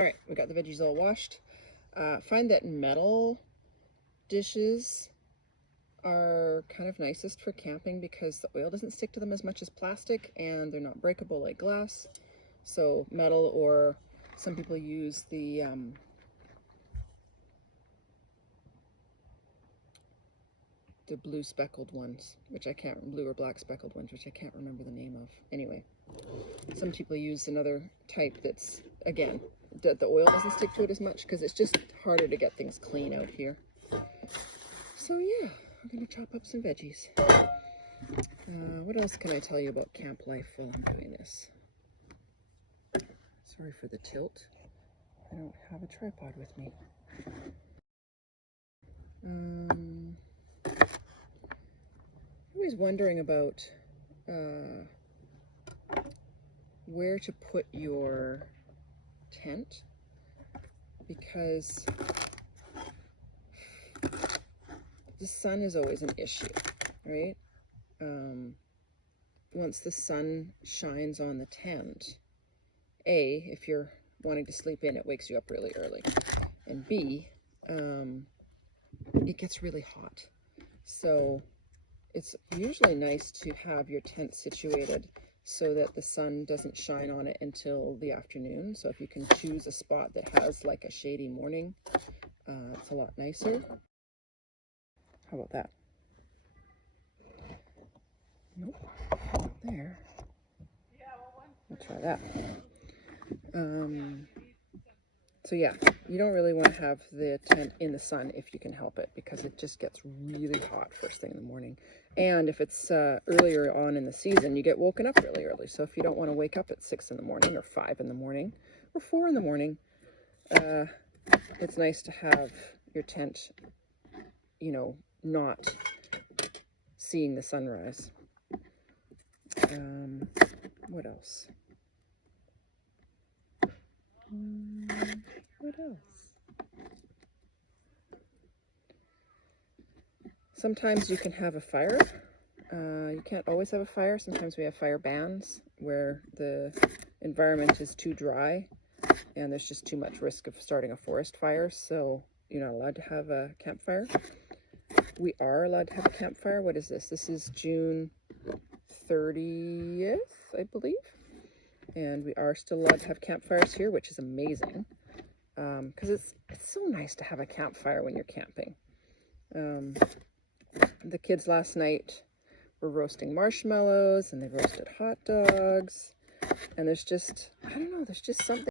All right, we got the veggies all washed. Find that metal dishes are kind of nicest for camping because the oil doesn't stick to them as much as plastic and they're not breakable like glass. So metal, or some people use the blue speckled ones, which I can't, blue or black speckled ones, which I can't remember the name of. Anyway, some people use another type that's, again, the oil doesn't stick to it as much because it's just harder to get things clean out here. So yeah, we're gonna chop up some veggies. What else can I tell you about camp life while I'm doing this? Sorry for the tilt. I don't have a tripod with me. Always wondering about where to put your tent, because the sun is always an issue, right? Once the sun shines on the tent, A, if you're wanting to sleep in, it wakes you up really early, and B, it gets really hot. So it's usually nice to have your tent situated so that the sun doesn't shine on it until the afternoon. So if you can choose a spot that has like a shady morning, it's a lot nicer. How about that? Nope, not there. I'll try that. So yeah, you don't really want to have the tent in the sun if you can help it, because it just gets really hot first thing in the morning. And if it's earlier on in the season, you get woken up really early. So if you don't want to wake up at 6 in the morning or 5 in the morning or 4 in the morning, it's nice to have your tent, you know, not seeing the sunrise. What else? What else? Sometimes you can have a fire. You can't always have a fire. Sometimes we have fire bans where the environment is too dry and there's just too much risk of starting a forest fire, so you're not allowed to have a campfire. We are allowed to have a campfire. What is this? This is June 30th, I believe. And we are still allowed to have campfires here, which is amazing. Because it's so nice to have a campfire when you're camping. The kids last night were roasting marshmallows and they roasted hot dogs. And there's just, I don't know, there's just something